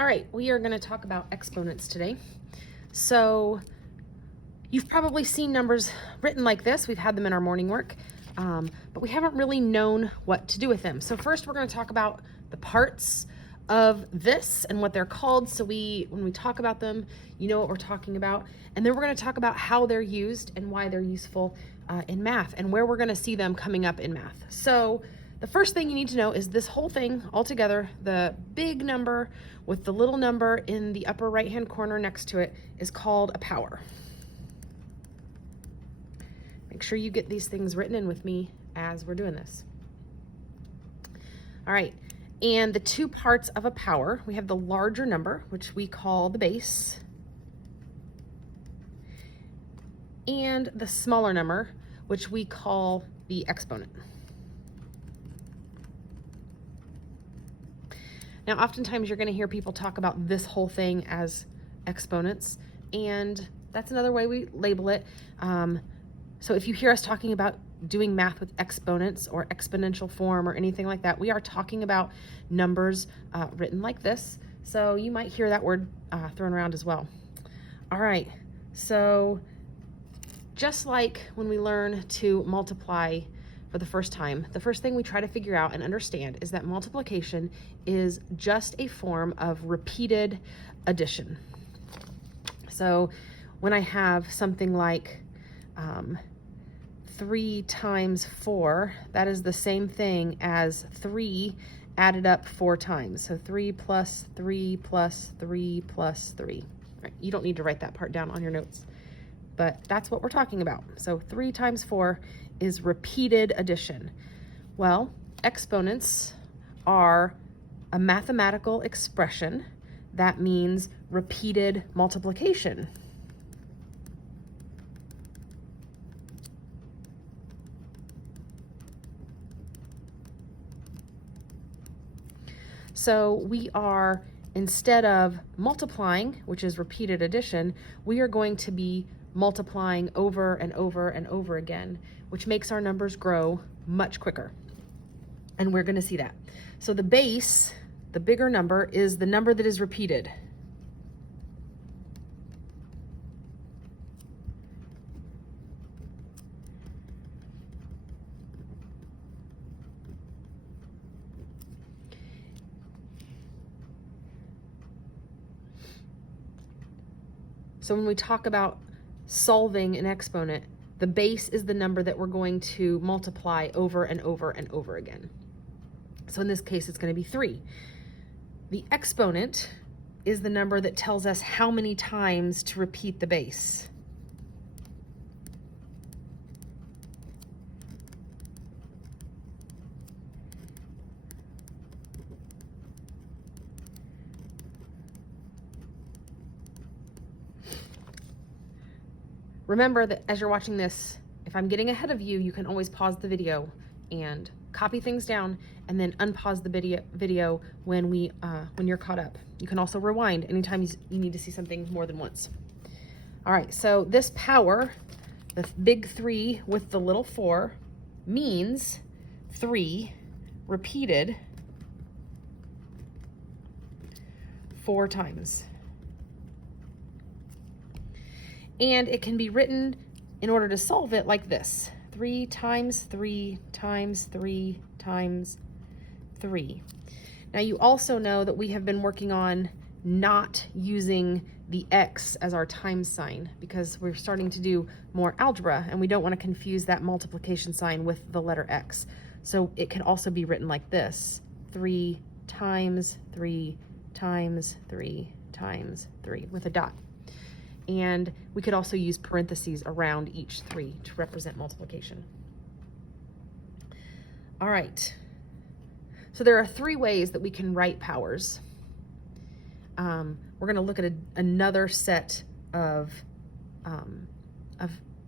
All right, we are going to talk about exponents today. So you've probably seen numbers written like this. We've had them in our morning work, but we haven't really known what to do with them. So first we're going to talk about the parts of this and what they're called. So when we talk about them, you know what we're talking about. And then we're going to talk about how they're used and why they're useful in math and where we're going to see them coming up in math. So the first thing you need to know is this whole thing all together, the big number with the little number in the upper right-hand corner next to it is called a power. Make sure you get these things written in with me as we're doing this. All right, and the two parts of a power, we have the larger number, which we call the base, and the smaller number, which we call the exponent. Now, oftentimes you're going to hear people talk about this whole thing as exponents, and that's another way we label it. So if you hear us talking about doing math with exponents or exponential form or anything like that, we are talking about numbers written like this. So you might hear that word thrown around as well. All right, so just like when we learn to multiply for the first time, the first thing we try to figure out and understand is that multiplication is just a form of repeated addition. So when I have something like 3 times 4, that is the same thing as 3 added up 4 times. So 3 plus 3 plus 3 plus 3. Right, you don't need to write that part down on your notes, but that's what we're talking about. So 3 times 4 is repeated addition. Well, exponents are a mathematical expression that means repeated multiplication. So we are, instead of multiplying, which is repeated addition, we are going to be multiplying over and over and over again, which makes our numbers grow much quicker. And we're going to see that. So the base, the bigger number, is the number that is repeated. So when we talk about solving an exponent, the base is the number that we're going to multiply over and over and over again. So in this case, it's going to be 3. The exponent is the number that tells us how many times to repeat the base. Remember that as you're watching this, if I'm getting ahead of you, you can always pause the video and copy things down and then unpause the video when you're caught up. You can also rewind anytime you need to see something more than once. All right, so this power, the big 3 with the little 4, means 3 repeated 4 times. And it can be written in order to solve it like this: 3 times 3 times 3 times 3. Now you also know that we have been working on not using the X as our times sign because we're starting to do more algebra and we don't want to confuse that multiplication sign with the letter X. So it can also be written like this: 3 times 3 times 3 times 3 with a dot. And we could also use parentheses around each 3 to represent multiplication. All right, so there are 3 ways that we can write powers. We're going to look at another set of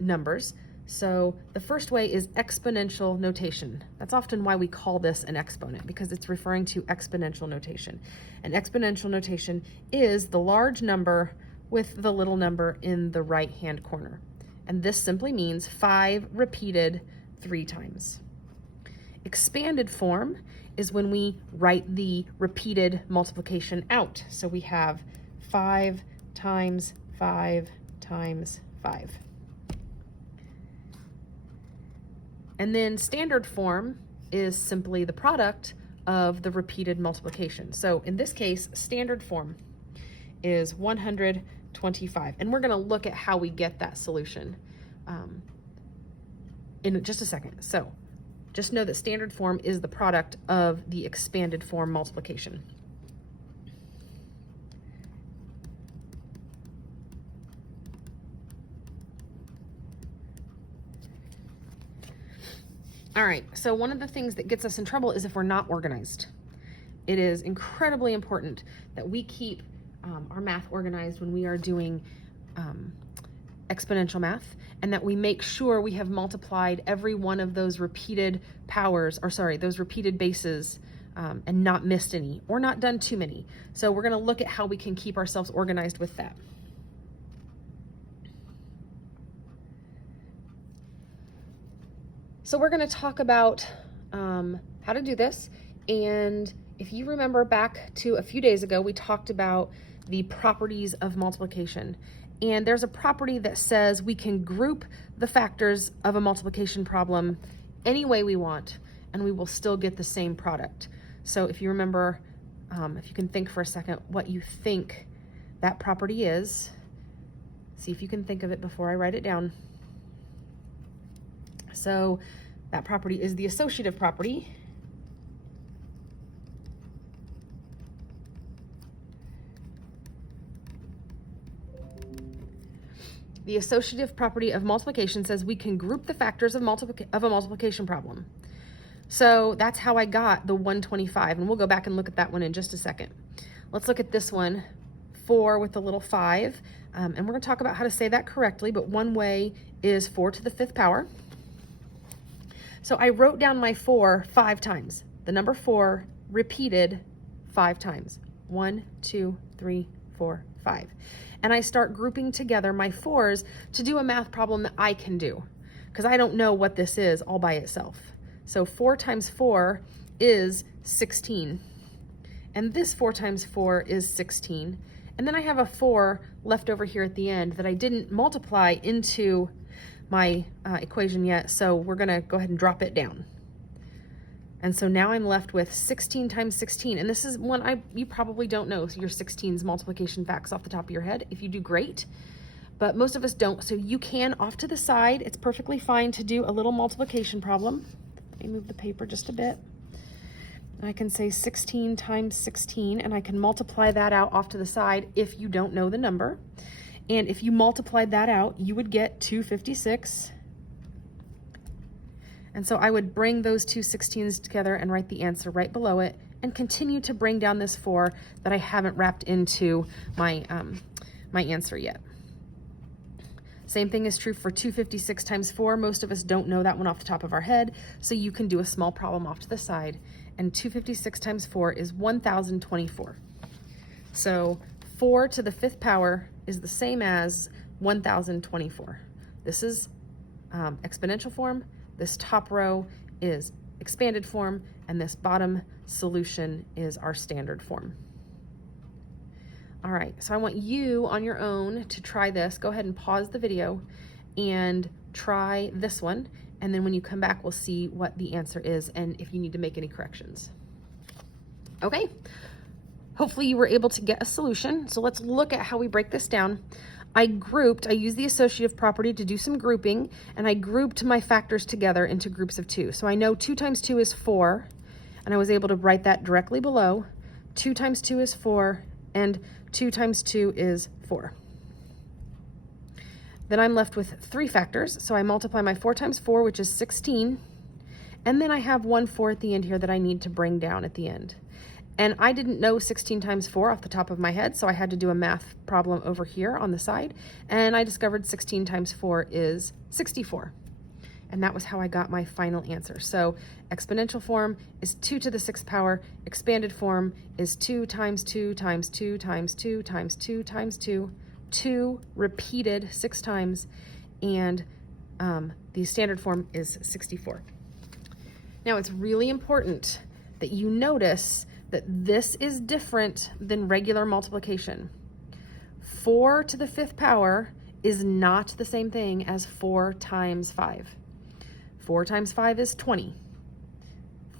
numbers. So the first way is exponential notation. That's often why we call this an exponent, because it's referring to exponential notation. And exponential notation is the large number with the little number in the right-hand corner. And this simply means 5 repeated 3 times. Expanded form is when we write the repeated multiplication out. So we have 5 times 5 times 5. And then standard form is simply the product of the repeated multiplication. So in this case, standard form is 125. And we're going to look at how we get that solution in just a second. So just know that standard form is the product of the expanded form multiplication. All right, so one of the things that gets us in trouble is if we're not organized. It is incredibly important that we keep our math organized when we are doing exponential math, and that we make sure we have multiplied every one of those repeated powers, or sorry, those repeated bases, and not missed any, or not done too many. So we're gonna look at how we can keep ourselves organized with that. So we're going to talk about how to do this. And if you remember back to a few days ago, we talked about the properties of multiplication. And there's a property that says we can group the factors of a multiplication problem any way we want, and we will still get the same product. So if you remember, if you can think for a second what you think that property is, see if you can think of it before I write it down. So that property is the associative property. The associative property of multiplication says we can group the factors of a multiplication problem. So that's how I got the 125, and we'll go back and look at that one in just a second. Let's look at this one, 4 with the little 5, and we're going to talk about how to say that correctly, but one way is 4 to the 5th power. So I wrote down my 4 5 times. The number 4 repeated 5 times. 1, 2, 3, 4, 5. And I start grouping together my 4s to do a math problem that I can do, because I don't know what this is all by itself. So 4 times 4 is 16. And this 4 times 4 is 16. And then I have a 4 left over here at the end that I didn't multiply into my equation yet, so we're gonna go ahead and drop it down. And so now I'm left with 16 times 16, and this is one you probably don't know your 16's multiplication facts off the top of your head. If you do, great, but most of us don't. So you can, off to the side, it's perfectly fine to do a little multiplication problem. Let me move the paper just a bit. I can say 16 times 16, and I can multiply that out off to the side if you don't know the number. And if you multiplied that out, you would get 256. And so I would bring those two 16s together and write the answer right below it, and continue to bring down this 4 that I haven't wrapped into my, my answer yet. Same thing is true for 256 times 4. Most of us don't know that one off the top of our head, so you can do a small problem off to the side. And 256 times 4 is 1,024. So 4 to the 5th power is the same as 1,024. This is exponential form. This top row is expanded form, and this bottom solution is our standard form. All right, so I want you on your own to try this. Go ahead and pause the video and try this one, and then when you come back, we'll see what the answer is and if you need to make any corrections. Okay. Hopefully you were able to get a solution. So let's look at how we break this down. I used the associative property to do some grouping, and I grouped my factors together into groups of 2. So I know 2 times 2 is 4, and I was able to write that directly below. 2 times 2 is 4, and 2 times 2 is 4. Then I'm left with 3 factors, so I multiply my 4 times 4, which is 16, and then I have 1 4 at the end here that I need to bring down at the end. And I didn't know 16 times 4 off the top of my head, so I had to do a math problem over here on the side, and I discovered 16 times 4 is 64. And that was how I got my final answer. So exponential form is 2 to the 6th power, expanded form is 2 times 2 times 2 times 2 times 2 times 2, 2 repeated 6 times, and the standard form is 64. Now it's really important that you notice that this is different than regular multiplication. 4 to the 5th power is not the same thing as 4 times 5. 4 times 5 is 20.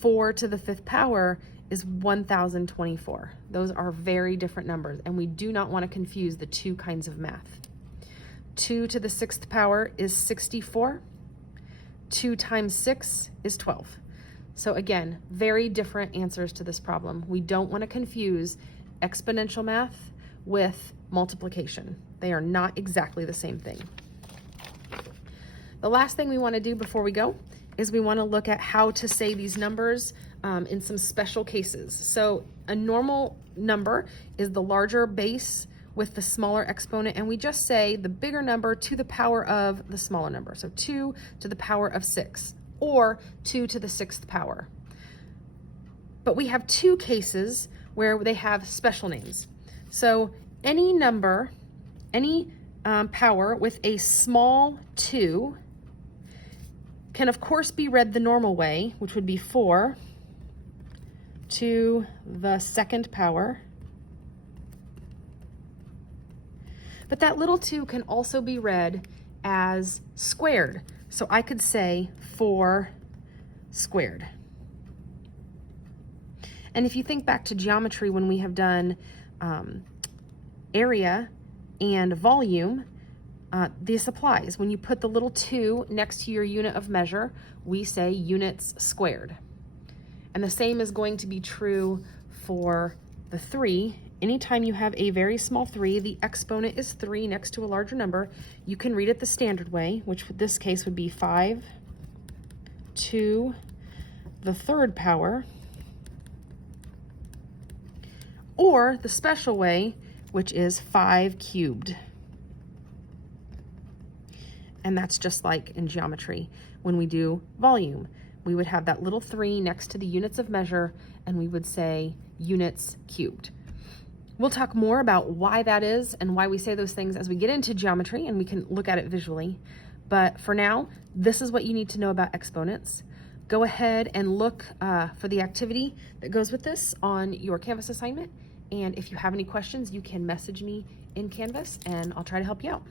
4 to the 5th power is 1024. Those are very different numbers, and we do not want to confuse the two kinds of math. 2 to the 6th power is 64. 2 times 6 is 12. So again, very different answers to this problem. We don't want to confuse exponential math with multiplication. They are not exactly the same thing. The last thing we want to do before we go is we want to look at how to say these numbers in some special cases. So a normal number is the larger base with the smaller exponent, and we just say the bigger number to the power of the smaller number. So 2 to the power of 6, or 2 to the 6th power. But we have two cases where they have special names. So any number, any power with a small 2 can of course be read the normal way, which would be 4 to the 2nd power. But that little 2 can also be read as squared. So I could say 4 squared. And if you think back to geometry when we have done area and volume, this applies. When you put the little 2 next to your unit of measure, we say units squared. And the same is going to be true for the 3. Anytime you have a very small 3, the exponent is 3 next to a larger number, you can read it the standard way, which in this case would be 5 to the 3rd power, or the special way, which is 5 cubed. And that's just like in geometry. When we do volume, we would have that little 3 next to the units of measure, and we would say units cubed. We'll talk more about why that is and why we say those things as we get into geometry, and we can look at it visually. But for now, this is what you need to know about exponents. Go ahead and look for the activity that goes with this on your Canvas assignment. And if you have any questions, you can message me in Canvas, and I'll try to help you out.